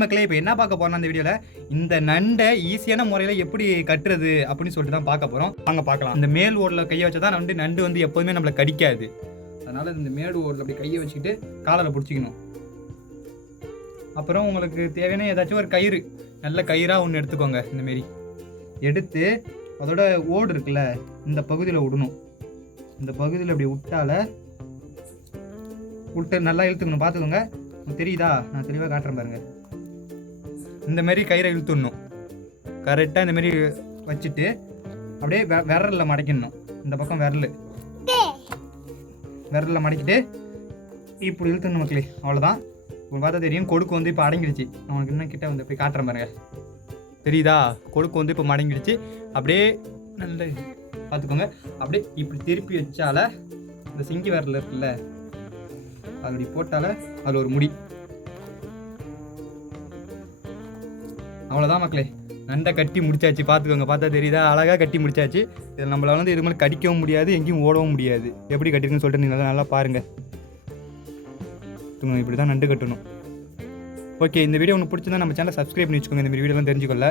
மக்களே இப்போ என்ன பார்க்க போறோம் அந்த வீடியோவில் இந்த நண்டை ஈஸியான முறையில் எப்படி கட்டுறது அப்படின்னு சொல்லிட்டு தான் பார்க்க போகிறோம். வாங்க பார்க்கலாம். இந்த மேல் ஓடில் கையை வச்சா தான் நண்டு வந்து எப்போதுமே நம்மளை கடிக்காது. அதனால் இந்த மேல் ஓடில் அப்படி கையை வச்சுக்கிட்டு காலில் பிடிச்சிக்கணும். அப்புறம் உங்களுக்கு தேவையான ஏதாச்சும் ஒரு கயிறு, நல்ல கயிறாக ஒன்று எடுத்துக்கோங்க. இந்தமாரி எடுத்து அதோட ஓடு இருக்குல்ல இந்த பகுதியில் விடணும். இந்த பகுதியில் அப்படி விட்டு நல்லா இழுத்துக்கணும். பார்த்துக்கோங்க, தெரியுதா? நான் தெளிவாக காட்டுறேன் பாருங்க. இந்த மாதிரி கயிறை இழுத்துடணும். கரெக்டாக இந்த மாதிரி வச்சுட்டு அப்படியே விரலில் மடக்கிடணும். இந்த பக்கம் விரலில் மடக்கிட்டு இப்படி இழுத்துணும் மக்களே. அவ்வளோதான். உங்களுக்கு பார்த்தா தெரியும், கொடுக்கு வந்து இப்போ அடங்கிடுச்சு. அவனுக்கு இன்னும் கிட்ட வந்து போய் காட்டுறேன் பாருங்க. தெரியுதா? கொடுக்கு வந்து இப்போ மடங்கிடுச்சு. அப்படியே நல்ல பார்த்துக்கோங்க. அப்படியே இப்படி திருப்பி வச்சால இந்த சிங்கி விரல் இருக்குல்ல, அப்படி போட்டால அதில் ஒரு முடி. அவ்வளோதான் மக்களே, நண்டை கட்டி முடிச்சாச்சு. பார்த்துக்கோங்க, பார்த்தா தெரியுதா? அழகாக கட்டி முடிச்சாச்சு. இதில் நம்மளால் வந்து இது மாதிரி கடிக்கவும் முடியாது, எங்கேயும் ஓடவும் முடியாது. எப்படி கட்டிருக்குன்னு சொல்லிட்டு நீங்கள் நல்லா பாருங்கள். இப்படி தான் நண்டு கட்டணும். ஓகே, இந்த வீடியோ உங்களுக்கு பிடிச்சிருந்தா நம்ம சேனலை சப்ஸ்கிரைப் பண்ணி வச்சுக்கோங்க, இந்த மாதிரி வீடியோலாம் தெரிஞ்சுக்கொள்ள.